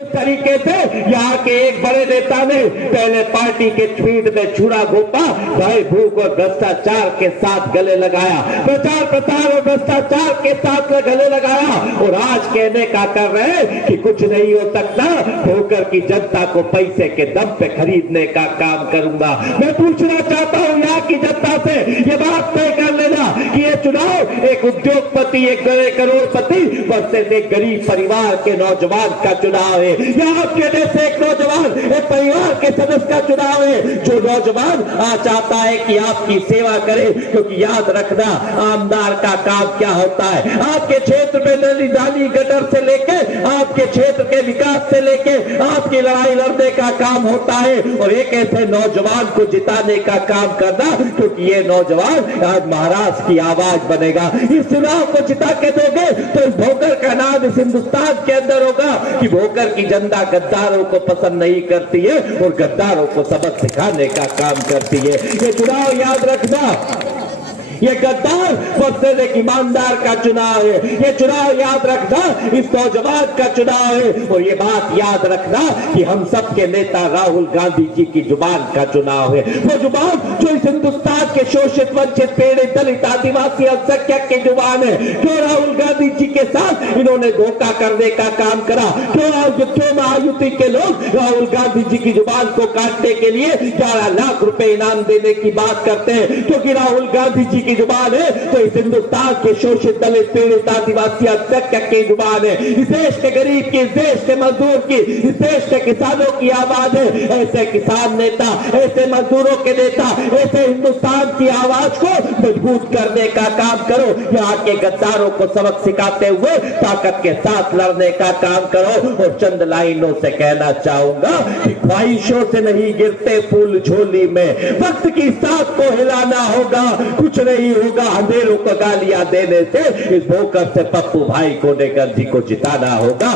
तरीके से यहाँ के एक बड़े नेता ने पहले पार्टी के फील्ड में छुरा घोपा, भय भूख और भ्रष्टाचार के साथ गले लगाया, प्रचार प्रसार और भ्रष्टाचार के साथ गले लगाया, और आज कहने का कर रहे हैं कि कुछ नहीं हो सकता, भोकर की जनता को पैसे के दम पे खरीदने का काम करूंगा। मैं पूछना चाहता हूँ यहाँ की जनता से, ये बात तय कर लेना कि ये चुनाव एक उद्योगपति, एक बड़े करोड़पति वर्सेस एक गरीब परिवार के नौजवान का चुनाव है। यह आपके जैसे एक नौजवान, एक परिवार के सदस्य का चुनाव है, जो नौजवान आज चाहता है कि आपकी सेवा करे, क्योंकि याद रखना आमदार का काम क्या होता है। आपके क्षेत्र में नली नाली गटर से लेके आपके क्षेत्र के विकास से लेके आपकी लड़ाई लड़ने का काम होता है, और एक ऐसे नौजवान को जिताने का काम करना, क्योंकि ये नौजवान आज महाराष्ट्र की आवाज बनेगा। इस चुनाव को जिता के दोगे तो इस भोकर का नाम इस हिंदुस्तान के अंदर होगा कि भोकर की जनता गद्दारों को पसंद नहीं करती है और गद्दारों को सबक सिखाने का काम करती है। ये चुनाव याद रखना, ये गद्दार वर्सेस एक ईमानदार का चुनाव है। ये चुनाव याद रखना इस नौजवान का चुनाव है, और ये बात याद रखना कि हम सबके नेता राहुल गांधी जी की जुबान का चुनाव है। वो जुबान जो इस हिंदुस्तान के शोषित, वंचित, पीड़ित, दलित, आदिवासी, अल्पसंख्यक की जुबान है। क्यों राहुल गांधी जी के साथ इन्होंने धोखा करने का काम करा? क्यों महायुति के लोग राहुल गांधी जी की जुबान को काटने के लिए 11 लाख रुपए इनाम देने की बात करते हैं? क्योंकि राहुल गांधी जी की जुबान है तो इस हिंदुस्तान के शोषित, दलित, पीड़ित, आदिवासी, अल्पसंख्यक की जुबान है। इस देश के गरीब की, इस देश के मजदूर की, इस देश के किसानों की आवाज है। ऐसे किसान नेता, ऐसे मजदूरों के नेता, ऐसे हिंदुस्तान की आवाज को मजबूत करने का काम करो। यहाँ के गद्दारों को सबक सिखाते हुए ताकत के साथ लड़ने का काम करो। और चंद लाइनों से कहना चाहूंगा कि ख्वाहिशों से नहीं गिरते फूल झोली में, वक्त की साथ को हिलाना होगा, कुछ नहीं होगा अंधेरों को गालियां देने से। इस भोकर से पप्पू भाई को नेगर जी को जिताना होगा।